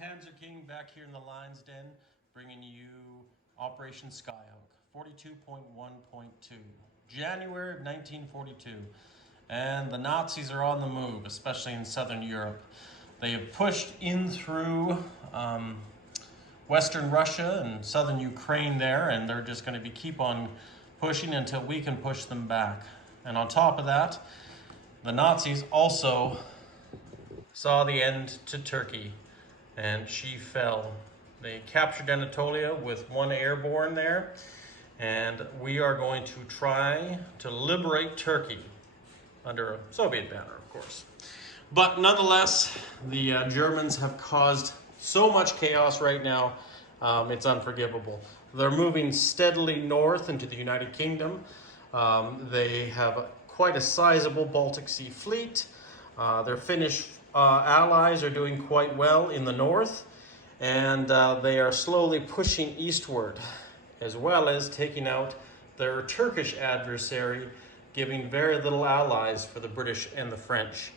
Panzer King back here in the Lion's Den, bringing you Operation Skyhook, 42.1.2, January of 1942. And the Nazis are on the move, especially in southern Europe. They have pushed in through western Russia and southern Ukraine there, and they're just going to keep on pushing until we can push them back. And on top of that, the Nazis also saw the end to Turkey, and she fell. They captured Anatolia with one airborne there, and we are going to try to liberate Turkey under a Soviet banner, of course. But nonetheless, the Germans have caused so much chaos right now, it's unforgivable. They're moving steadily north into the United Kingdom. They have quite a sizable Baltic Sea fleet. Their Finnish allies are doing quite well in the north, and they are slowly pushing eastward, as well as taking out their Turkish adversary, giving very little allies for the British and the French.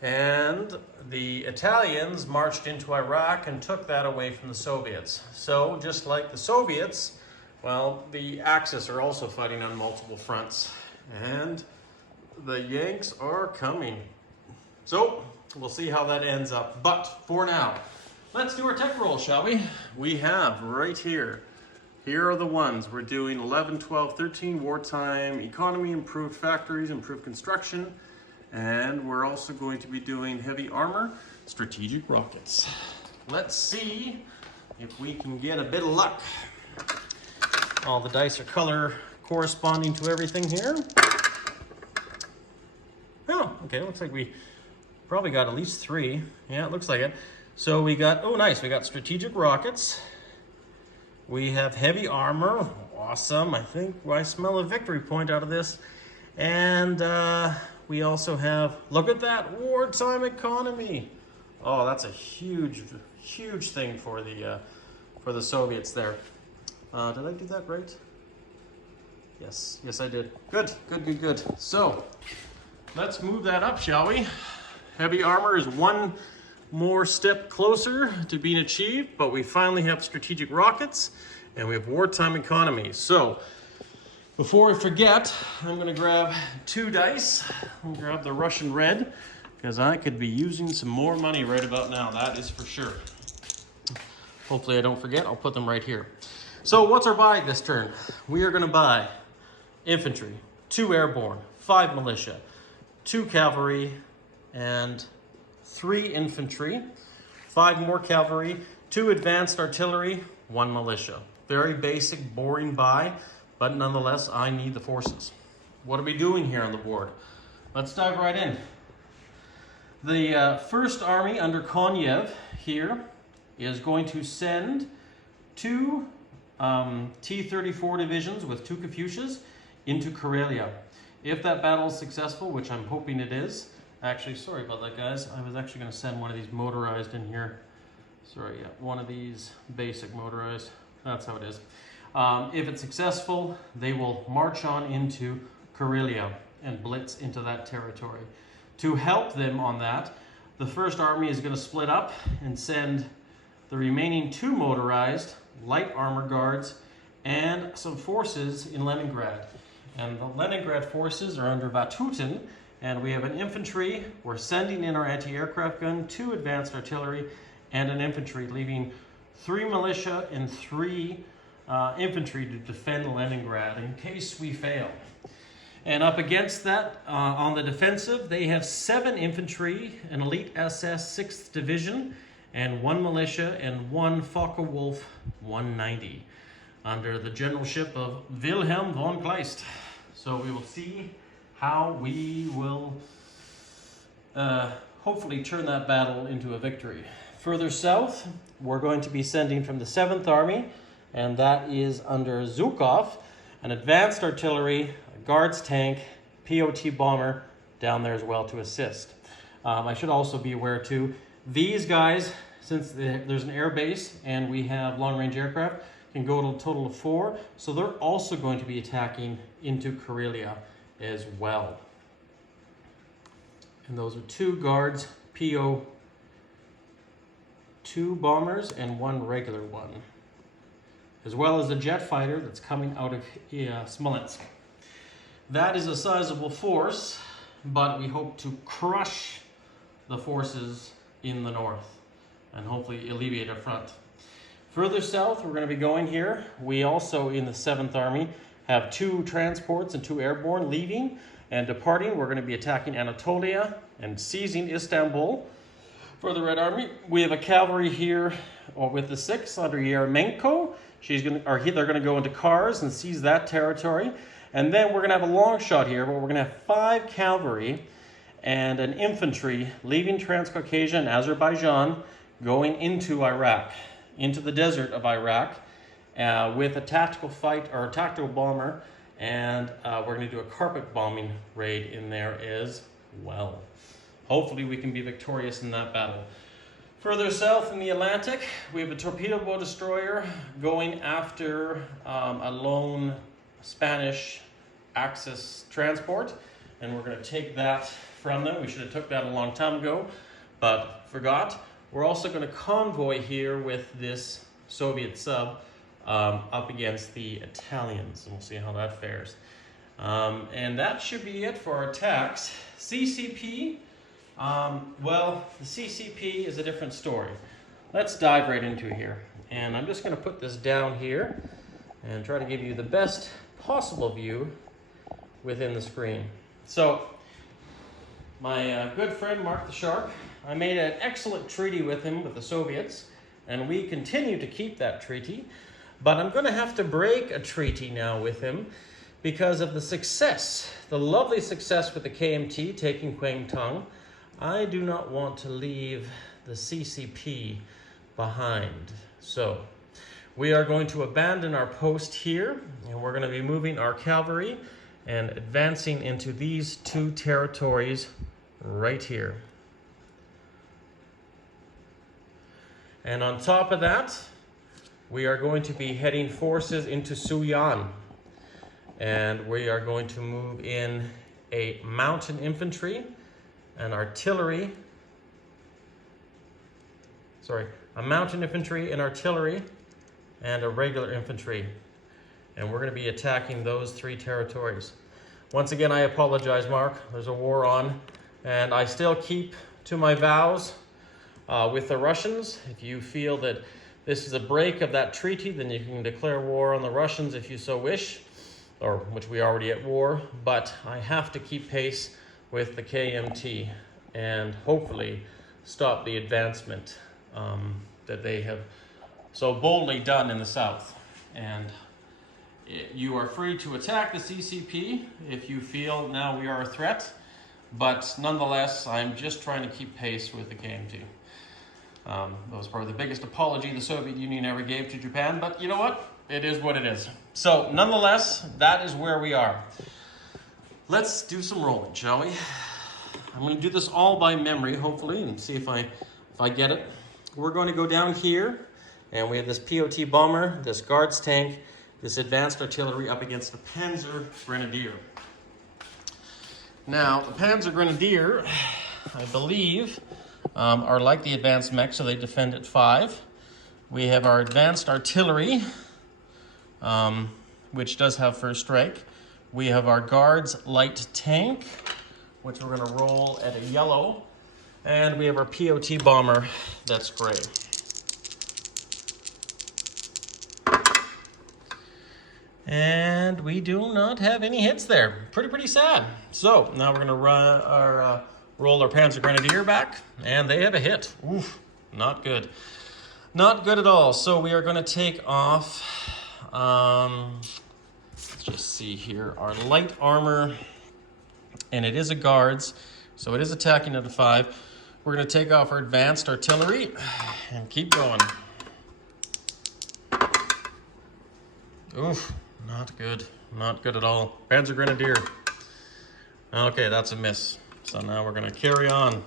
And the Italians marched into Iraq and took that away from the Soviets. So just like the Soviets, well, the Axis are also fighting on multiple fronts, and the Yanks are coming. So we'll see how that ends up. But for now, let's do our tech roll, shall we? We have right here. Here are the ones. We're doing 11, 12, 13, wartime, economy, improved factories, improved construction. And we're also going to be doing heavy armor, strategic rockets. Let's see if we can get a bit of luck. All the dice are color corresponding to everything here. Oh, okay, looks like we probably got at least 3. Yeah, it looks like it. So we got, oh nice, we got strategic rockets. We have heavy armor, awesome. I think I smell a victory point out of this. And we also have, look at that, wartime economy. Oh, that's a huge, huge thing for the Soviets there. Did I do that right? Yes, yes I did. Good, good, good, good. So, let's move that up, shall we? Heavy armor is one more step closer to being achieved, but we finally have strategic rockets and we have wartime economy. So, before I forget, I'm going to grab 2 dice. I'll grab the Russian red, because I could be using some more money right about now, that is for sure. Hopefully I don't forget, I'll put them right here. So what's our buy this turn? We are going to buy infantry, 2 airborne, 5 militia, 2 cavalry, and 3 infantry, 5 more cavalry, 2 advanced artillery, 1 militia. Very basic, boring buy, but nonetheless, I need the forces. What are we doing here on the board? Let's dive right in. The First Army under Konev here is going to send 2 T-34 divisions with 2 Katyushas into Karelia. If that battle is successful, which I'm hoping it is, actually, sorry about that, guys. I was actually going to send one of these motorized in here. Sorry, yeah, one of these basic motorized. That's how it is. If it's successful, they will march on into Karelia and blitz into that territory. To help them on that, the First Army is going to split up and send the remaining 2 motorized light armor guards and some forces in Leningrad. And the Leningrad forces are under Vatutin, and we have an infantry. We're sending in our anti-aircraft gun, 2 advanced artillery, and an infantry, leaving 3 militia and 3 infantry to defend Leningrad in case we fail. And up against that, on the defensive, they have 7 infantry, an elite SS 6th Division, and 1 militia and 1 Focke-Wulf 190 under the generalship of Wilhelm von Kleist. So we will see how we will hopefully turn that battle into a victory. Further south, we're going to be sending from the 7th Army, and that is under Zhukov, an advanced artillery, a guards tank, POT bomber down there as well to assist. I should also be aware too, these guys, since there's an air base and we have long-range aircraft, can go to a total of 4, so they're also going to be attacking into Karelia as well. And those are 2 guards, PO 2 bombers and 1 regular one, as well as a jet fighter that's coming out of Smolensk. That is a sizable force, but we hope to crush the forces in the north and hopefully alleviate our front. Further south, we're going to be going here. We also, in the 7th Army, have 2 transports and 2 airborne leaving and departing. We're going to be attacking Anatolia and seizing Istanbul. For the Red Army, we have a cavalry here with the 6th under Yeremenko. They're going to go into Kars and seize that territory. And then we're going to have a long shot here, but we're going to have 5 cavalry and an infantry leaving Transcaucasia and Azerbaijan, going into Iraq, into the desert of Iraq, with a tactical fight or a tactical bomber, and we're going to do a carpet bombing raid in there as well. Hopefully we can be victorious in that battle. Further south in the Atlantic, we have a torpedo boat destroyer going after a lone Spanish Axis transport, and we're going to take that from them. We should have took that a long time ago, but forgot. We're also going to convoy here with this Soviet sub up against the Italians, and we'll see how that fares. And that should be it for our attacks. CCP, well, the CCP is a different story. Let's dive right into here. And I'm just going to put this down here and try to give you the best possible view within the screen. So, my good friend Mark the Shark, I made an excellent treaty with him, with the Soviets, and we continue to keep that treaty. But I'm going to have to break a treaty now with him because of the success, the lovely success with the KMT taking Kwangtung. I do not want to leave the CCP behind. So we are going to abandon our post here, and we're going to be moving our cavalry and advancing into these 2 territories right here. And on top of that, we are going to be heading forces into Suyan. And we are going to move in a mountain infantry, an artillery, a mountain infantry and artillery, and a regular infantry. And we're going to be attacking those 3 territories. Once again, I apologize, Mark. There's a war on, and I still keep to my vows with the Russians. If you feel that this is a break of that treaty, then you can declare war on the Russians if you so wish, or which we are already at war. But I have to keep pace with the KMT and hopefully stop the advancement that they have so boldly done in the south. And you are free to attack the CCP if you feel now we are a threat, but nonetheless, I'm just trying to keep pace with the KMT. That was probably the biggest apology the Soviet Union ever gave to Japan, but you know what? It is what it is. So, nonetheless, that is where we are. Let's do some rolling, shall we? I'm going to do this all by memory, hopefully, and see if I get it. We're going to go down here, and we have this POT bomber, this guards tank, this advanced artillery up against the Panzer Grenadier. Now, the Panzer Grenadier, I believe, are like the advanced mech, so they defend at 5. We have our advanced artillery, which does have first strike. We have our guards light tank, which we're going to roll at a yellow. And we have our POT bomber, that's gray. And we do not have any hits there. Pretty sad. So now we're going to roll our Panzer Grenadier back, and they have a hit. Oof, not good. Not good at all. So we are going to take off, let's just see here, our light armor, and it is a guards, so it is attacking at a 5. We're going to take off our advanced artillery and keep going. Oof, not good. Not good at all. Panzer Grenadier. Okay, that's a miss. So now we're going to carry on.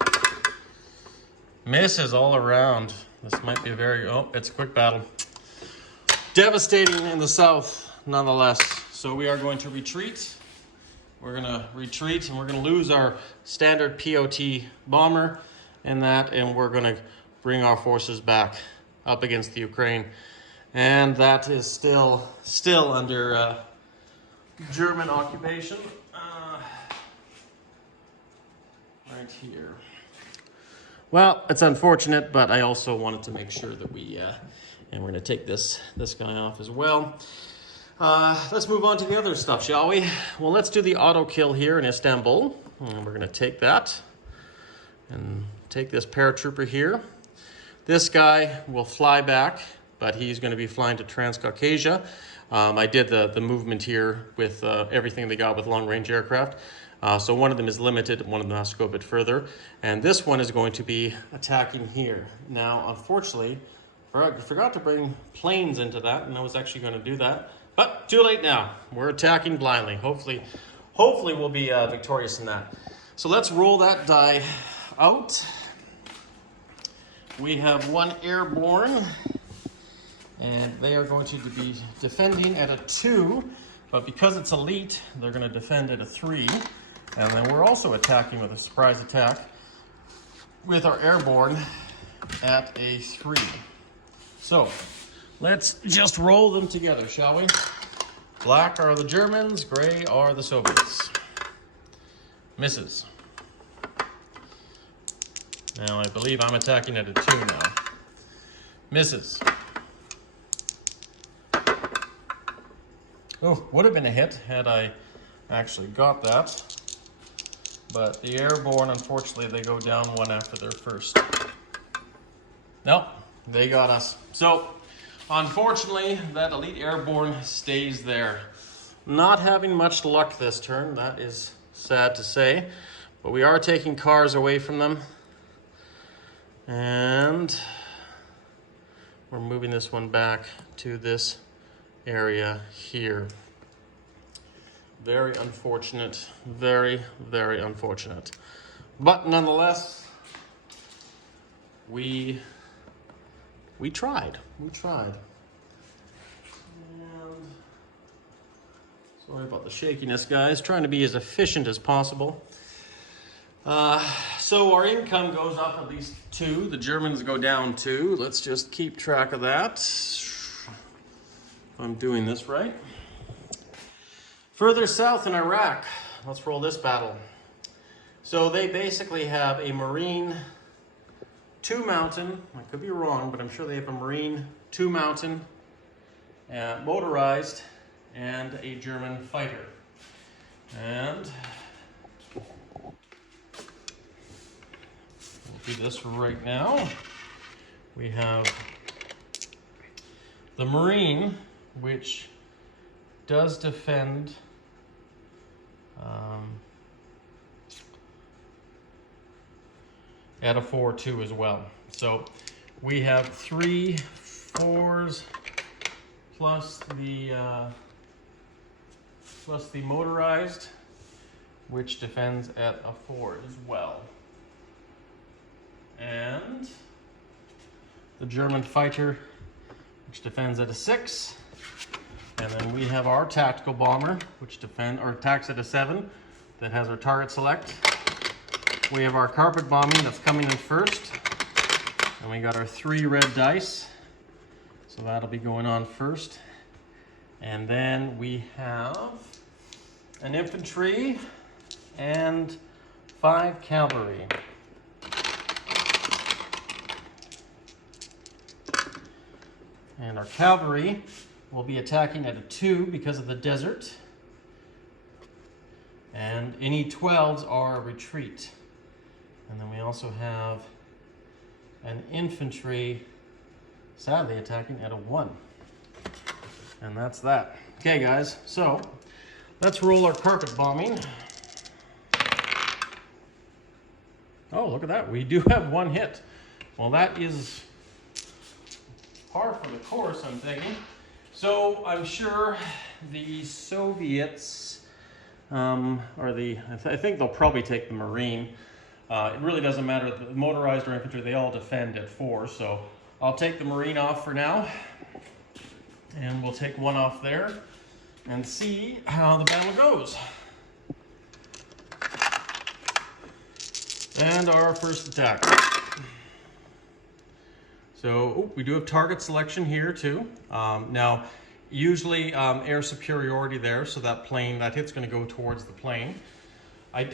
Misses all around. This might be a very... Oh, it's a quick battle. Devastating in the south, nonetheless. So we are going to retreat. We're going to retreat, and we're going to lose our standard POT bomber and we're going to bring our forces back up against the Ukraine. And that is still under German occupation. Right here. Well, it's unfortunate, but I also wanted to make sure that we, and we're going to take this guy off as well. Let's move on to the other stuff, shall we? Well, let's do the auto kill here in Istanbul. And we're going to take that and take this paratrooper here. This guy will fly back, but he's going to be flying to Transcaucasia. I did the movement here with everything they got with long-range aircraft. So one of them is limited, one of them has to go a bit further. And this one is going to be attacking here. Now, unfortunately, I forgot to bring planes into that, and I was actually going to do that. But too late now. We're attacking blindly. Hopefully we'll be victorious in that. So let's roll that die out. We have one airborne, and they are going to be defending at a 2, but because it's elite, they're going to defend at a 3. And then we're also attacking with a surprise attack with our airborne at a 3. So let's just roll them together, shall we? Black are the Germans, gray are the Soviets. Misses. Now I believe I'm attacking at a 2 now. Misses. Oh, would have been a hit had I actually got that. But the airborne, unfortunately, they go down one after their first. Nope, they got us. So, unfortunately, that elite airborne stays there. Not having much luck this turn, that is sad to say. But we are taking cars away from them. And we're moving this one back to this area here. Very unfortunate, very, very unfortunate. But nonetheless, we tried. And sorry about the shakiness, guys. Trying to be as efficient as possible. So our income goes up at least 2. The Germans go down 2. Let's just keep track of that. If I'm doing this right. Further south in Iraq, let's roll this battle. So they basically have a Marine 2 mountain. I could be wrong, but I'm sure they have a Marine 2 mountain, motorized, and a German fighter. And we'll do this right now. We have the Marine, which does defend at a 4-2 as well. So we have 3 4s plus the motorized, which defends at a 4 as well. And the German fighter, which defends at a 6. And then we have our tactical bomber, which attacks at a 7, that has our target select. We have our carpet bombing that's coming in first. And we got our 3 red dice. So that'll be going on first. And then we have an infantry and 5 cavalry. And our cavalry will be attacking at a 2 because of the desert. And any 12s are a retreat. And then we also have an infantry, sadly, attacking at a 1. And that's that. Okay, guys, so let's roll our carpet bombing. Oh, look at that. We do have 1 hit. Well, that is par for the course, I'm thinking. So I'm sure the Soviets, I think they'll probably take the Marine. It really doesn't matter, the motorized or infantry, they all defend at 4. So I'll take the Marine off for now. And we'll take 1 off there and see how the battle goes. And our first attack. So we do have target selection here too. Now, usually air superiority there, so that plane, that hit's going to go towards the plane. I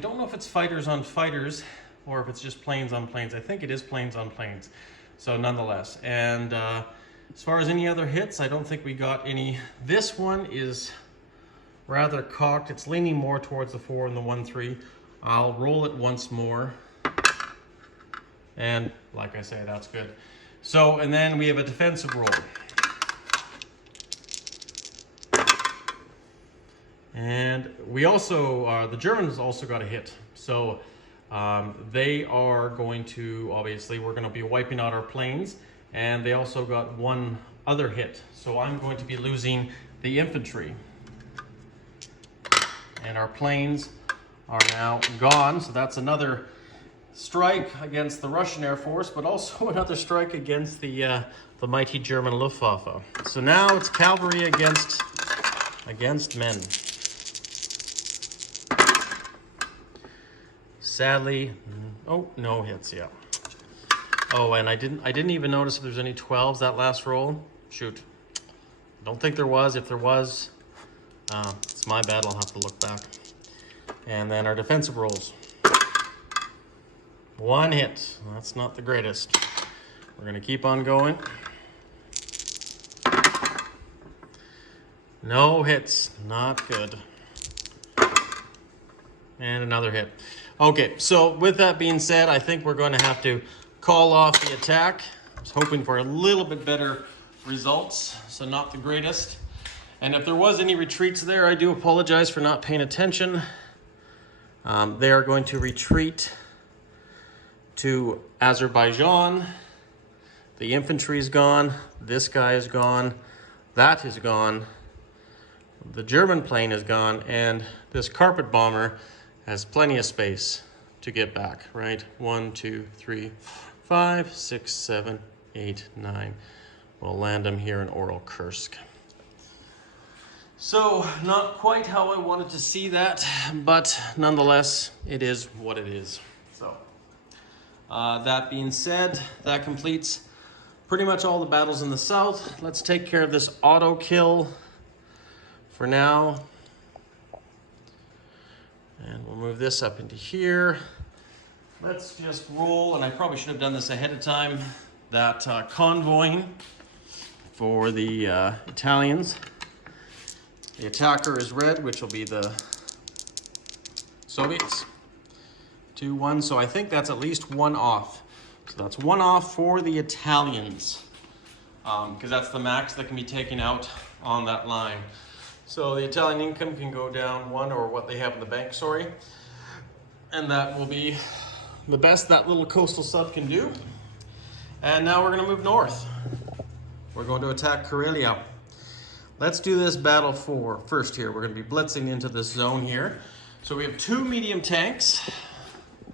don't know if it's fighters on fighters or if it's just planes on planes. I think it is planes on planes. So nonetheless, and as far as any other hits, I don't think we got any. This one is rather cocked. It's leaning more towards the 4 and the 1-3. I'll roll it once more. And like I say, that's good. So, and then we have a defensive roll. And we also, the Germans also got a hit. So they are going to, obviously, we're going to be wiping out our planes. And they also got one other hit. So I'm going to be losing the infantry. And our planes are now gone. So that's another strike against the Russian Air Force, but also another strike against the mighty German Luftwaffe. So now it's cavalry against men. Sadly, oh, no hits, yeah. Oh, and I didn't even notice if there's any 12s that last roll. Shoot. I don't think there was. If there was, it's my bad. I'll have to look back. And then our defensive rolls. One hit. That's not the greatest. We're going to keep on going. No hits. Not good. And another hit. Okay, so with that being said, I think we're going to have to call off the attack. I was hoping for a little bit better results, so not the greatest. And if there was any retreats there, I do apologize for not paying attention. They are going to retreat to Azerbaijan. The infantry is gone. This guy is gone. That is gone. The German plane is gone. And this carpet bomber has plenty of space to get back, right? 1, 2, 3, 5, 6, 7, 8, 9. We'll land him here in Oral Kursk. So, not quite how I wanted to see that, but nonetheless, it is what it is. So, that being said, that completes pretty much all the battles in the south. Let's take care of this auto kill for now. And we'll move this up into here. Let's just roll, and I probably should have done this ahead of time, that convoying for the Italians. The attacker is red, which will be the Soviets. 2-1, so I think that's at least one off. So that's one off for the Italians, because that's the max that can be taken out on that line. So the Italian income can go down 1, or what they have in the bank, sorry. And that will be the best that little coastal sub can do. And now we're going to move north. We're going to attack Karelia. Let's do this battle first here. We're going to be blitzing into this zone here. So we have 2 medium tanks,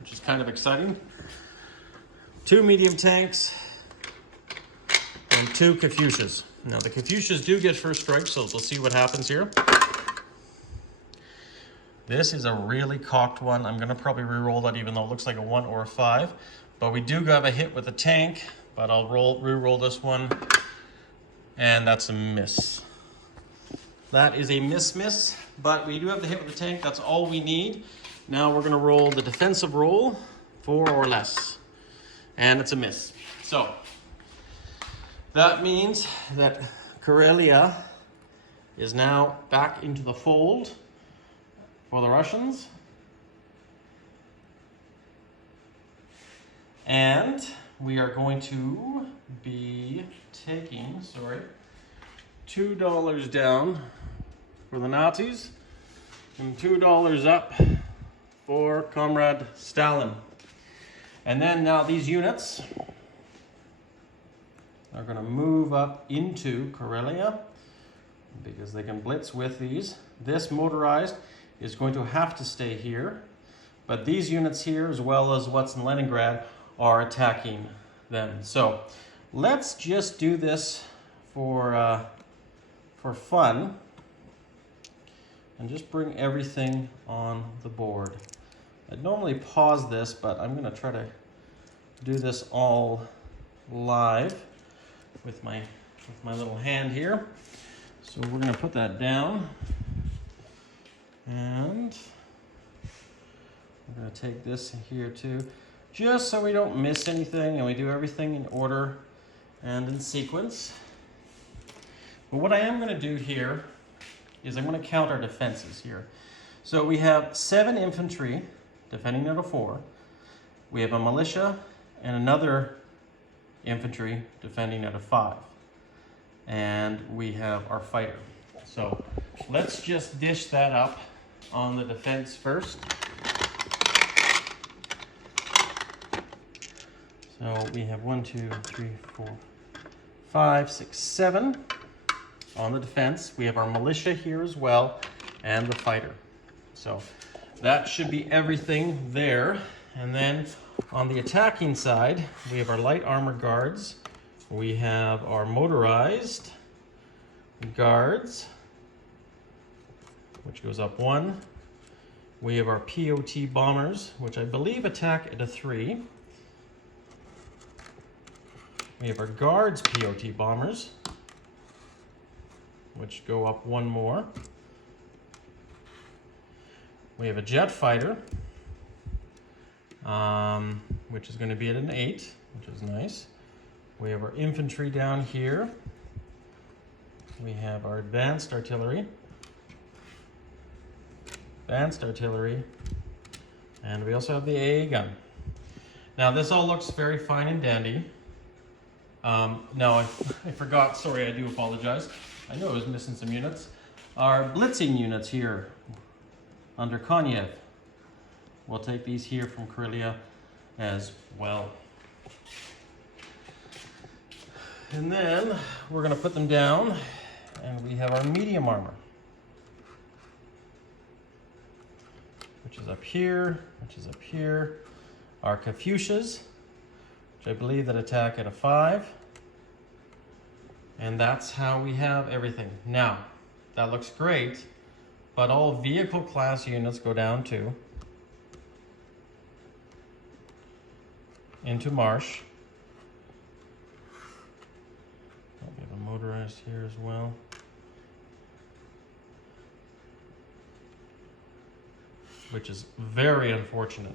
which is kind of exciting. 2 medium tanks and 2 Katyushas. Now the Katyushas do get first strike, so we'll see what happens here. This is a really cocked one. I'm going to probably re-roll that, even though it looks like a 1 or a 5. But we do have a hit with a tank, but I'll re-roll this one, and that's a miss. That is a miss, but we do have the hit with the tank. That's all we need. Now we're going to roll the defensive roll, 4 or less, and it's a miss. So that means that Karelia is now back into the fold for the Russians. And we are going to be taking, $2 down for the Nazis and $2 up for Comrade Stalin. And then now these units are going to move up into Karelia because they can blitz with these. This motorized is going to have to stay here, but these units here, as well as what's in Leningrad, are attacking them. So let's just do this for fun and just bring everything on the board. I'd normally pause this, but I'm going to try to do this all live with my little hand here. So we're going to put that down, and we're going to take this here too, just so we don't miss anything and we do everything in order and in sequence. But what I am going to do here is I'm going to count our defenses here. So we have 7 infantry defending at a 4. We have a militia and another infantry defending at a 5. And we have our fighter. So let's just dish that up on the defense first. So we have 1, 2, 3, 4, 5, 6, 7 on the defense. We have our militia here as well, and the fighter. So that should be everything there. And then on the attacking side, we have our light armor guards. We have our motorized guards, which goes up 1. We have our POT bombers, which I believe attack at a 3. We have our guards POT bombers, which go up 1 more. We have a jet fighter, which is going to be at an 8, which is nice. We have our infantry down here. We have our advanced artillery, and we also have the AA gun. Now this all looks very fine and dandy. No, I forgot, sorry, I do apologize. I know I was missing some units. Our blitzing units here under Konyev. We'll take these here from Karelia as well. And then we're going to put them down, and we have our medium armor, which is up here, Our Kafushas, which I believe that attack at a 5. And that's how we have everything. Now, that looks great, but all vehicle class units go down to into marsh. We have a motorized here as well. Which is very unfortunate.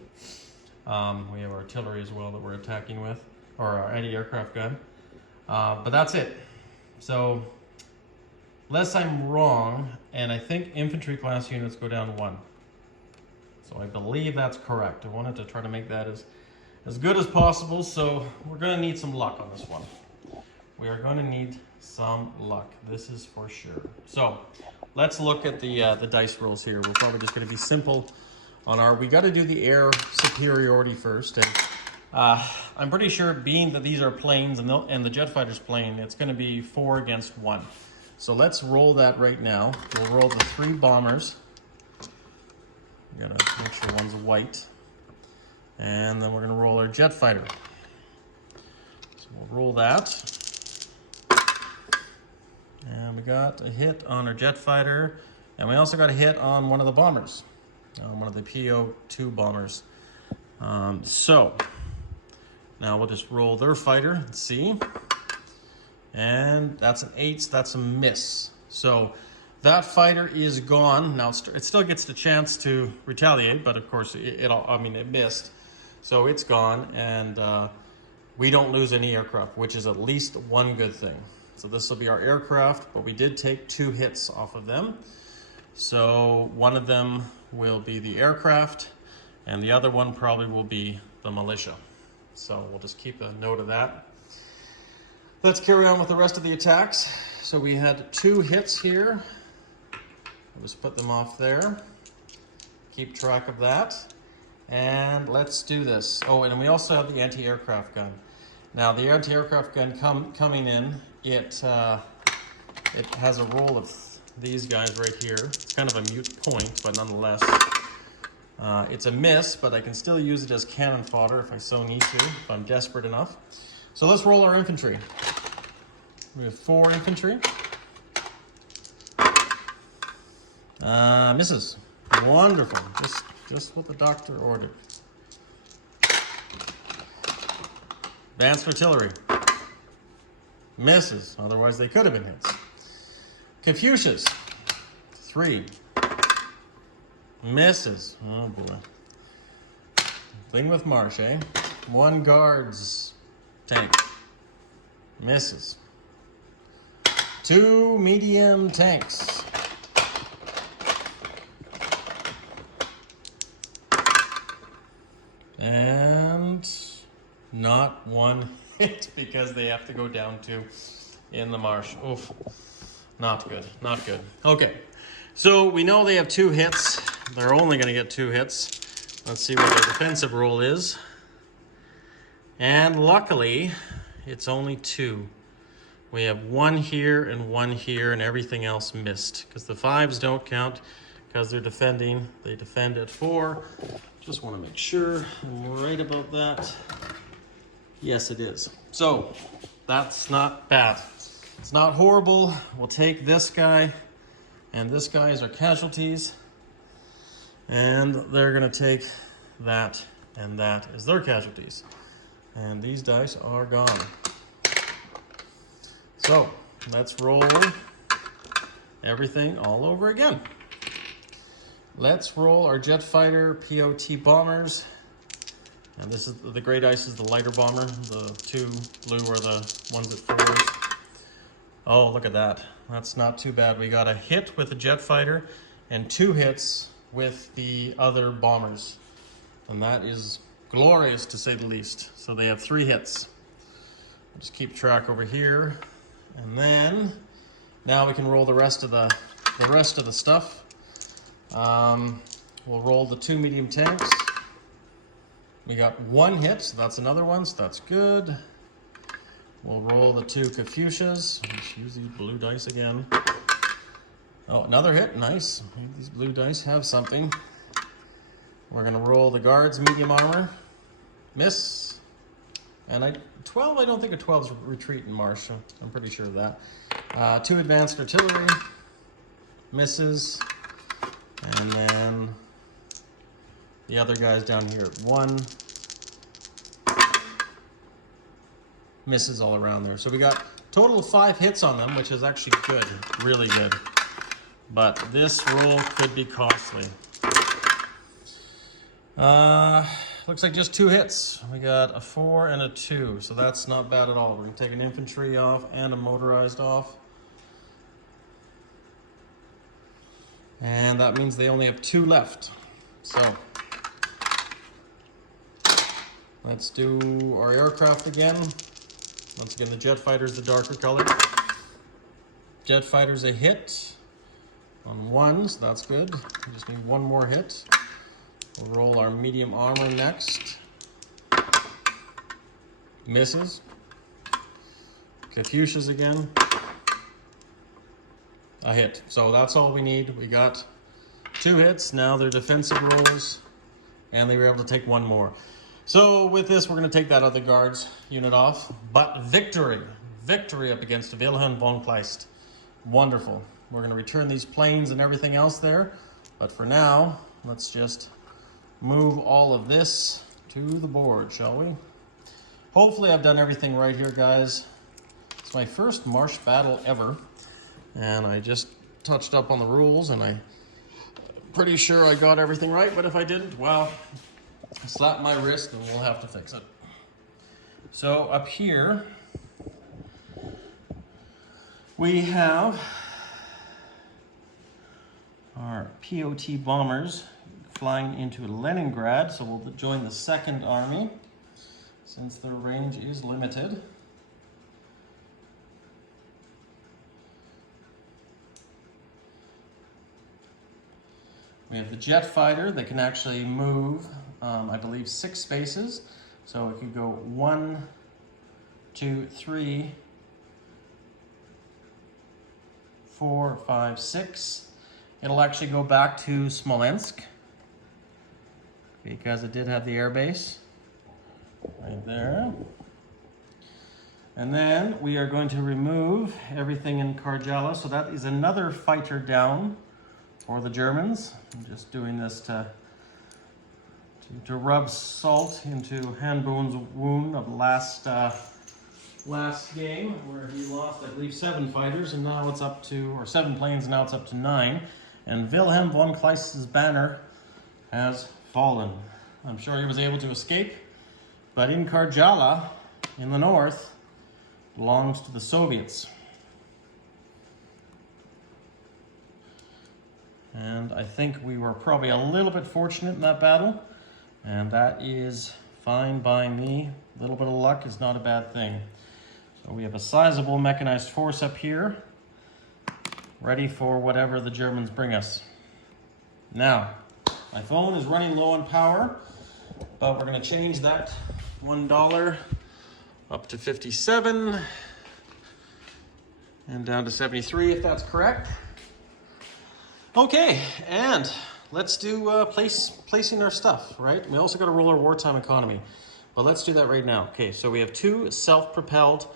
We have artillery as well that we're attacking with, or our anti-aircraft gun. But that's it. So, unless I'm wrong, and I think infantry class units go down 1. So I believe that's correct. I wanted to try to make that as good as possible, so we're going to need some luck on this one. We are going to need some luck, this is for sure. So, let's look at the dice rolls here. We're probably just going to be simple on our... We got to do the air superiority first, and I'm pretty sure, being that these are planes and the jet fighter's plane, it's going to be 4 against 1. So let's roll that right now. We'll roll the 3 bombers. We gotta make sure one's white. And then we're going to roll our jet fighter. So we'll roll that. And we got a hit on our jet fighter. And we also got a hit on one of the bombers. One of the PO2 bombers. So, now we'll just roll their fighter and see. And that's an 8, so that's a miss. So, that fighter is gone. Now, it still gets the chance to retaliate, but of course, it missed. So, it's gone, and we don't lose any aircraft, which is at least one good thing. So, this will be our aircraft, but we did take 2 hits off of them. So, one of them will be the aircraft, and the other one probably will be the militia. So, we'll just keep a note of that. Let's carry on with the rest of the attacks. So, we had 2 hits here. I'll just put them off there. Keep track of that. And let's do this. Oh, and we also have the anti-aircraft gun. Now, the anti-aircraft gun coming in, it has a roll of these guys right here. It's kind of a mute point, but nonetheless, it's a miss, but I can still use it as cannon fodder if I so need to, if I'm desperate enough. So let's roll our infantry. We have 4 infantry. Misses. Wonderful. Just what the doctor ordered. Advanced artillery. Misses. Otherwise, they could have been hits. Confucius. 3. Misses. Oh, boy. Thing with Marsh, eh? 1 guards tank. Misses. 2 medium tanks. And not 1 hit because they have to go down 2 in the marsh. Oof. Not good. Not good. Okay. So we know they have 2 hits. They're only going to get 2 hits. Let's see what their defensive roll is. And luckily, it's only 2. We have 1 here and 1 here, and everything else missed. Because the 5s don't count because they're defending. They defend at 4. Just want to make sure I'm right about that. Yes, it is. So that's not bad. It's not horrible. We'll take this guy and this guy as our casualties. And they're going to take that and that as their casualties. And these dice are gone. So let's roll everything all over again. Let's roll our jet fighter POT bombers. And this is the gray dice is the lighter bomber. The 2 blue are the ones at 4s. Oh, look at that. That's not too bad. We got a hit with the jet fighter and 2 hits with the other bombers. And that is glorious to say the least. So they have 3 hits. I'll just keep track over here. And then now we can roll the rest of the stuff. We'll roll the 2 medium tanks. We got 1 hit, so that's another one, so that's good. We'll roll the 2 Confucius. Let's use these blue dice again. Oh, another hit, nice. Maybe these blue dice have something. We're gonna roll the guards medium armor. Miss. And 12, I don't think a 12 is retreat in Marsh. I'm pretty sure of that. 2 advanced artillery. Misses. And then the other guys down here at 1. Misses all around there. So we got a total of 5 hits on them, which is actually good. Really good. But this roll could be costly. Looks like just 2 hits. We got a 4 and a 2, so that's not bad at all. We're gonna take an infantry off and a motorized off. And that means they only have 2 left. So let's do our aircraft again. Once again, the jet fighter's the darker color. Jet fighter's a hit on 1, so that's good. We just need 1 more hit. We'll roll our medium armor next. Misses. Confucius again. A hit. So that's all we need. We got 2 hits. Now they're defensive rolls, and they were able to take 1 more. So with this, we're going to take that other guards unit off. But victory. Victory up against Wilhelm von Kleist. Wonderful. We're going to return these planes and everything else there. But for now, let's just move all of this to the board, shall we? Hopefully I've done everything right here, guys. It's my first Marsh battle ever. And I just touched up on the rules, and I'm pretty sure I got everything right. But if I didn't, well, slap my wrist and we'll have to fix it. So up here, we have our POT bombers flying into Leningrad. So we'll join the 2nd Army since their range is limited. We have the jet fighter that can actually move, I believe, 6 spaces. So it could go 1, 2, 3, 4, 5, 6. It'll actually go back to Smolensk because it did have the air base right there. And then we are going to remove everything in Karjala. So that is another fighter down for the Germans. I'm just doing this to rub salt into Han Boon's wound of last last game where he lost, I believe, 7 fighters, and now it's up to, or 7 planes, and now it's up to 9. And Wilhelm von Kleist's banner has fallen. I'm sure he was able to escape, but in Karjala, in the north, belongs to the Soviets. And I think we were probably a little bit fortunate in that battle, and that is fine by me. A little bit of luck is not a bad thing. So we have a sizable mechanized force up here, ready for whatever the Germans bring us. Now, my phone is running low on power, but we're going to change that $1 up to 57 and down to 73 if that's correct. Okay, and let's do placing our stuff, right? We also got to roll our wartime economy, but let's do that right now. Okay, so we have 2 self-propelled,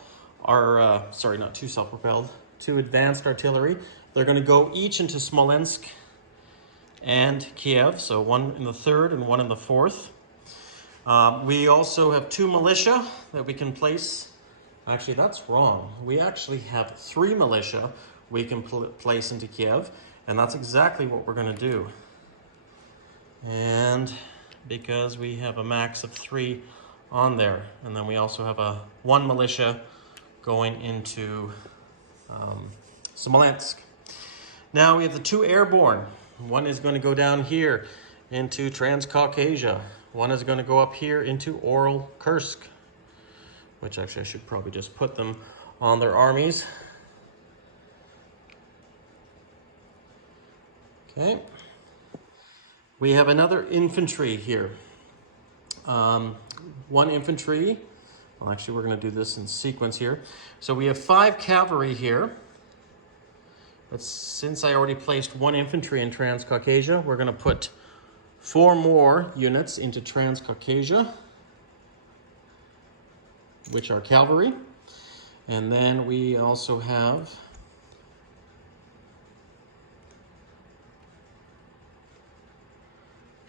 sorry, not 2 self-propelled, 2 advanced artillery. They're going to go each into Smolensk and Kiev, so 1 in the 3rd and 1 in the 4th. We also have 2 militia that we can place. Actually, that's wrong. We actually have 3 militia we can place into Kiev, and that's exactly what we're going to do. And because we have a max of 3 on there, and then we also have 1 militia going into Smolensk. Now we have the 2 airborne. One is going to go down here into Transcaucasia. One is going to go up here into Oral Kursk, which actually I should probably just put them on their armies. Okay. We have another infantry here. 1 infantry. Well, actually, we're going to do this in sequence here. So we have 5 cavalry here. But since I already placed 1 infantry in Transcaucasia, we're going to put 4 more units into Transcaucasia, which are cavalry. And then we also have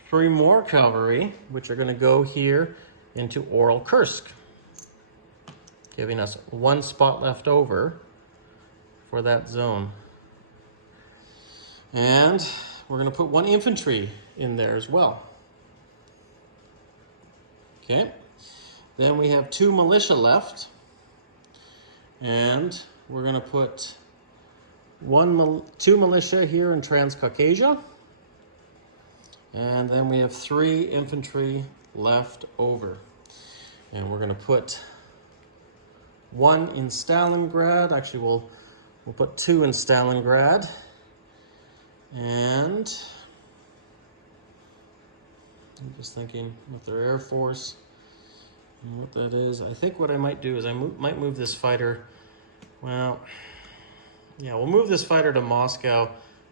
three more cavalry, which are going to go here into Oral Kursk, giving us 1 spot left over for that zone. And we're going to put 1 infantry in there as well. Okay. Then we have 2 militia left. And we're going to put 2 militia here in Transcaucasia. And then we have 3 infantry left over. And we're going to put 1 in Stalingrad. Actually, we'll put 2 in Stalingrad. And I'm just thinking with their Air Force and what that is. I think what I might do is I might move this fighter. Well, yeah, we'll move this fighter to Moscow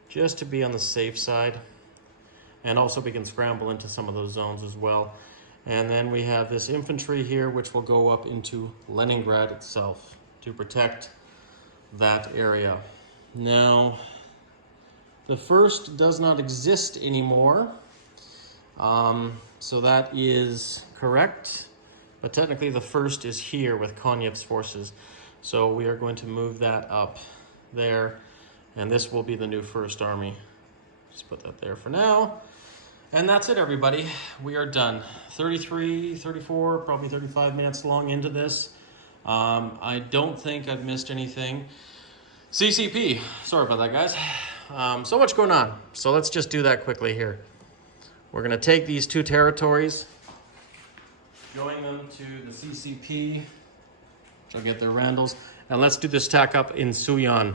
just to be on the safe side. And also we can scramble into some of those zones as well. And then we have this infantry here, which will go up into Leningrad itself to protect that area. Now, the 1st does not exist anymore. So that is correct. But technically the 1st is here with Konyev's forces. So we are going to move that up there. And this will be the new 1st Army. Just put that there for now. And that's it, everybody. We are done. 33, 34, probably 35 minutes long into this. I don't think I've missed anything. CCP. Sorry about that, guys. So much going on. So let's just do that quickly here. We're going to take these 2 territories, join them to the CCP, which will get their Randalls, and let's do this tack up in Suyan.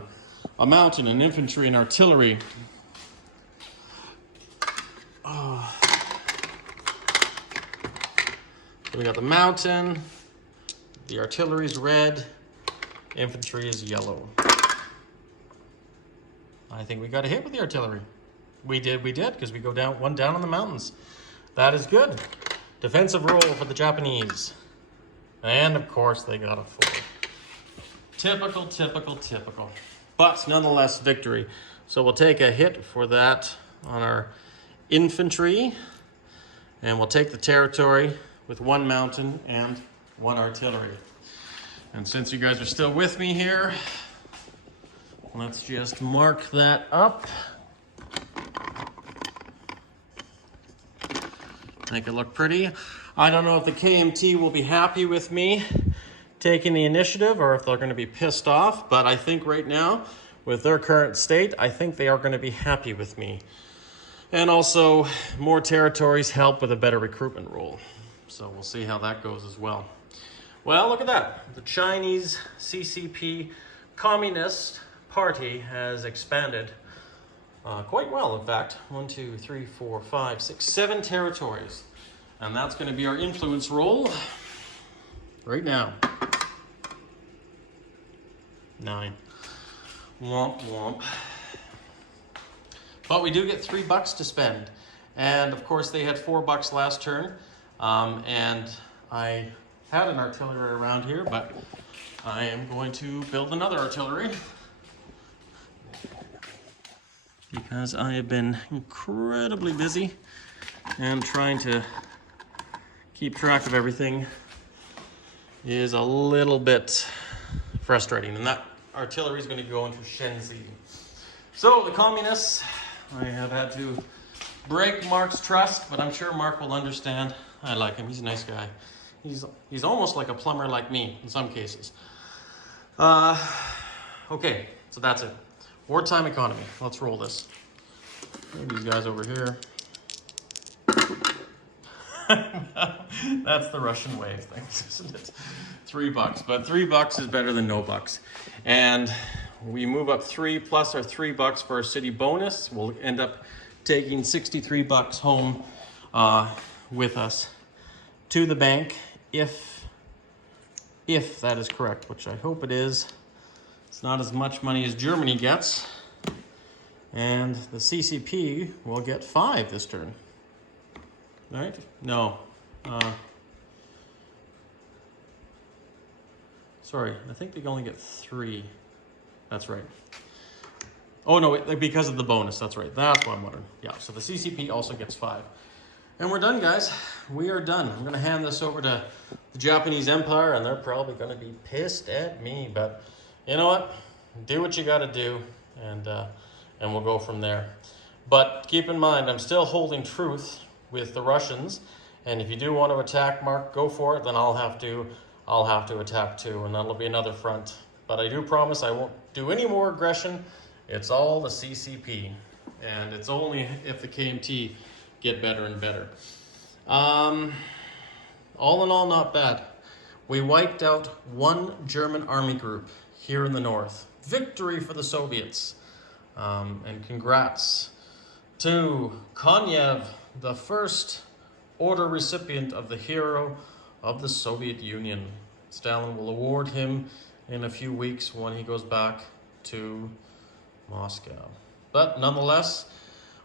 A mountain, an infantry, and artillery. So we got the mountain, the artillery's red, infantry is yellow. I think we got a hit with the artillery. We did, because we go down 1 down on the mountains. That is good. Defensive roll for the Japanese. And of course they got a 4. Typical, typical, typical. But nonetheless, victory. So we'll take a hit for that on our infantry. And we'll take the territory with 1 mountain and 1 artillery. And since you guys are still with me here, let's just mark that up. Make it look pretty. I don't know if the KMT will be happy with me taking the initiative or if they're going to be pissed off, but I think right now, with their current state, I think they are going to be happy with me. And also, more territories help with a better recruitment rule. So we'll see how that goes as well. Well, look at that. The Chinese CCP Communist Party has expanded quite well, in fact. 1, 2, 3, 4, 5, 6, 7 territories. And that's going to be our influence role right now. 9. Womp womp. But we do get $3 to spend. And of course they had $4 last turn. And I had an artillery around here, but I am going to build another artillery because I have been incredibly busy and trying to keep track of everything is a little bit frustrating. And that artillery is going to go into Shenzi. So the communists, I have had to break Mark's trust, but I'm sure Mark will understand. I like him. He's a nice guy. He's almost like a plumber like me in some cases. Okay, so that's it. Wartime economy. Let's roll this. Move these guys over here. That's the Russian way of things, isn't it? $3, but $3 is better than no bucks. And we move up 3 plus our $3 for our city bonus. We'll end up taking $63 home with us to the bank, if that is correct, which I hope it is. It's not as much money as Germany gets. And the CCP will get 5 this turn. Right? No. Sorry, I think they only get 3. That's right. Oh no, because of the bonus, that's right. That's what I'm wondering. Yeah, so the CCP also gets 5. And we're done, guys. We are done. I'm gonna hand this over to the Japanese Empire, and they're probably gonna be pissed at me, but you know what? Do what you gotta do, and we'll go from there. But keep in mind, I'm still holding truth with the Russians, and if you do want to attack, Mark, go for it, then I'll have to attack too, and that'll be another front. But I do promise I won't do any more aggression. It's all the CCP, and it's only if the KMT get better and better. All in all, not bad. We wiped out 1 German army group here in the north. Victory for the Soviets. And congrats to Konyev, the first order recipient of the Hero of the Soviet Union. Stalin will award him in a few weeks when he goes back to Moscow. But nonetheless,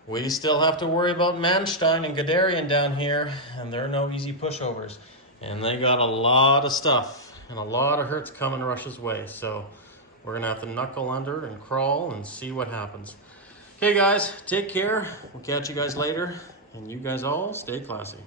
we still have to worry about Manstein and Guderian down here, and they're no easy pushovers. And they got a lot of stuff and a lot of hurts coming Russia's way. So we're gonna have to knuckle under and crawl and see what happens. Okay guys, take care. We'll catch you guys later, and you guys all stay classy.